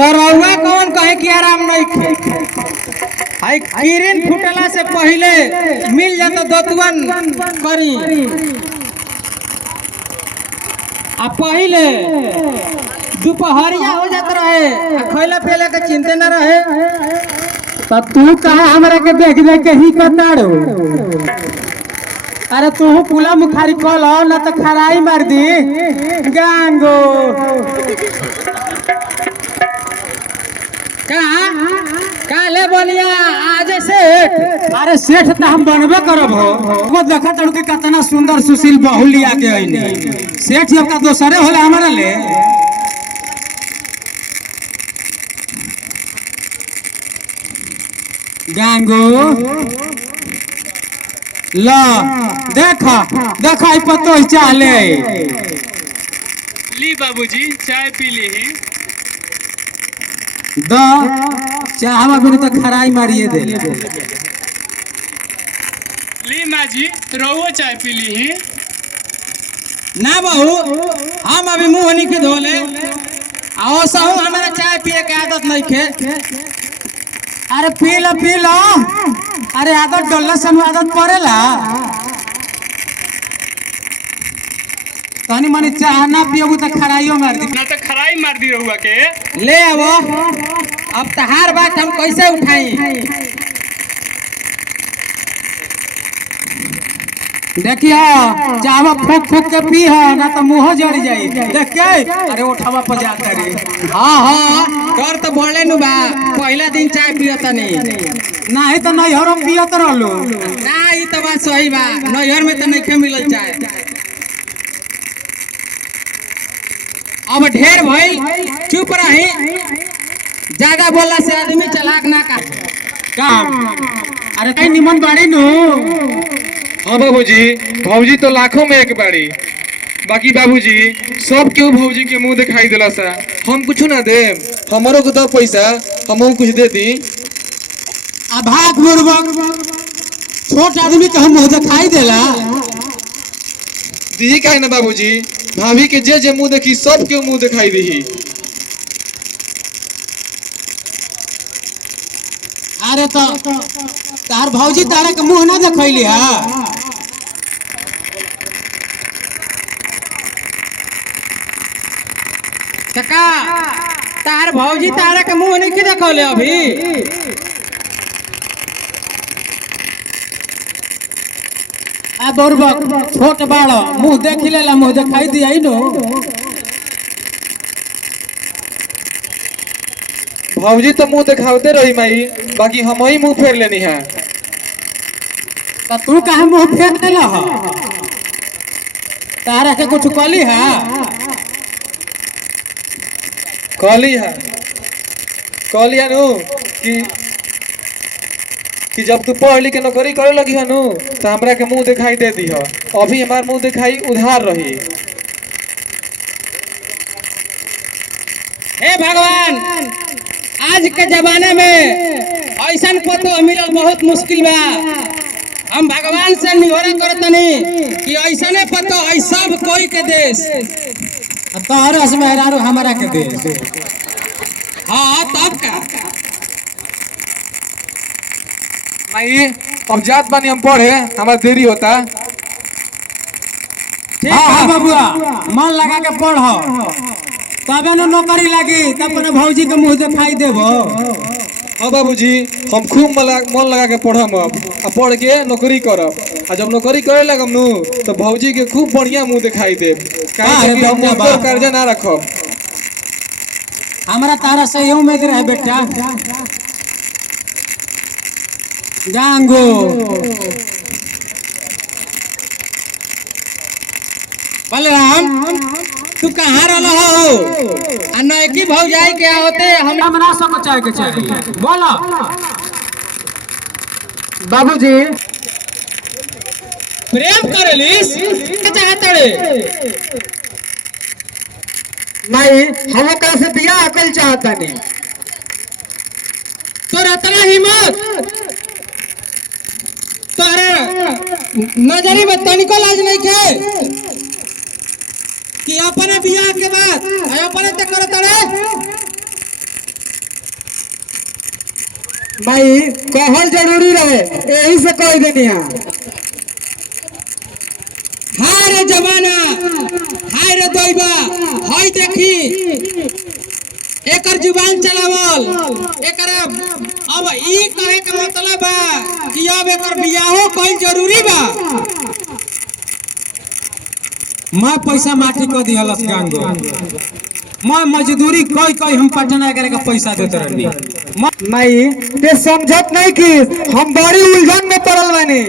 तो रउआ कौन कहे कि आराम नहीं खे हाई किरिन फुटला से पहले मिल जाता दोतवन करी आ पहले दोपहरिया हो जाता रहे खैला पीला के चिंता न रहे। तो तू कहा हमरा के देख देख के ही कताड़ो अरे तू पुला मुखारी कल ना तो खराई मार दी गांगो काले बोलिया आज सेठ अरे सेठ तो हम बनबे करब हो वो देखा तड़ू के कितना सुंदर सुशील बहु लिया के आईनी सेठ का दोसरे होला हमारा ले गांगो ला देखा देखा पतो चाले ली बाबूजी चाय पी ली चाहवा बिन तो खराई मारिए दे ली माँ जी रहुआ चाय पी ली ना बहू हम अभी मुंह नहीं के धोले आओ सहू हमारा चाय पिए के आदत नहीं खे अरे पी लो अरे आदत डोलना से आदत पड़ेला तनी मनी चाह ना पियोगू तो खराइयो मार दी ना तो खराई मार दी रहुआ के ले आवो अब तहार बात हम कैसे उठाई देखियो चाहवा फूक फूक के पी हो ना तो मुंह जड़ जाई देख के अरे उठावा पर जा करे हां कर तो बोले नु बा पहला दिन चाय पियत नहीं ना है तो नैहर में पियत रहलो ना ई तो बात सही बा नैहर में तो नहीं के मिलल चाय अब ढेर भइल चुप रही ज्यादा बोलला से आदमी चालाक ना का अरे कहीं निमन बाड़ी नु हाँ बाबूजी भौजी तो लाखों में एक बाड़ी बाकी बाबूजी सब क्यों भौजी के मुंह दिखाई दिला सा हम कुछ ना दे हमारो को दो पैसा हम कुछ दे दी आ भाग बुरबक छोट आदमी के हम मुंह दिखाई देला दी काहे ना बाबूजी भाभी के जे मुंह देखी सब के मुंह दिखाई दी अरे तो तार भौजी तारा के मुंह ना देखैली है टका तार भौजी तारा के मुंह नहीं देखौले अभी आ बोरबक छोट बाड़ मुंह देख लेला मुंह दिखाई दिया नो भौजी तो मुंह दिखावते रही माई बाकी हम ही मुंह फेर लेनी है तो तू कहे मुंह फेर देला ह तारा के कुछ कली है कहली है नु कि जब तू पढ़ लिख के नौकरी करे लगी है नु तो हमरा के मुंह दिखाई दे दी है अभी हमार मुंह दिखाई उधार रही हे भगवान आज के जमाने में ऐसा पतो मिलल बहुत मुश्किल बा हम भगवान से निहोरा करतनी कि ऐसने पतो सब कोई के देश तोहरा से मेहरारू हमारा के देश हाँ तब का माई अब जात बानी हम पढ़े हमारा देरी होता हाँ बबुआ मन लगा के पढ़ो तबे न नौकरी लगी तब अपने भौजी के मुंह दिखाई देबो हाँ बाबूजी हम खूब मन लगा के पढ़म अब पढ़ के नौकरी करब आ जब नौकरी करे लगम नु तो भौजी के खूब बढ़िया मुंह दिखाई देब काहे कि हम कर्जा ना रखब हमारा तारा से यू उम्मीद रहे बेटा गांगो बलराम तू कहाँ रहा हो अनैकी भौजाई के होते हम ना सब चाय के चाहिए बोलो बाबूजी प्रेम करेलिस के चाहते रे नहीं हम का से बियाह कर चाहता नहीं तोरा इतना हिम्मत तोरा नजरी में तनिको लाज नहीं के कि अपने बियाह के बाद अपने ते करत रे भाई कहल जरूरी रहे, यही से कह देनी है। हाय रे जमाना, हाय रे दैबा, हाय देखी एकर जुबान चलावल, एकर अब ई कहे के मतलब बा कि अब एकर बियाहो कईल जरूरी बा। मैं पैसा माटी को दिहलस गांगो, मैं मजदूरी कोई कोई हम पटना करे का पैसा देते रहनी। माई ते समझत नहीं कि हम बड़ी उलझन में पड़ल बानी।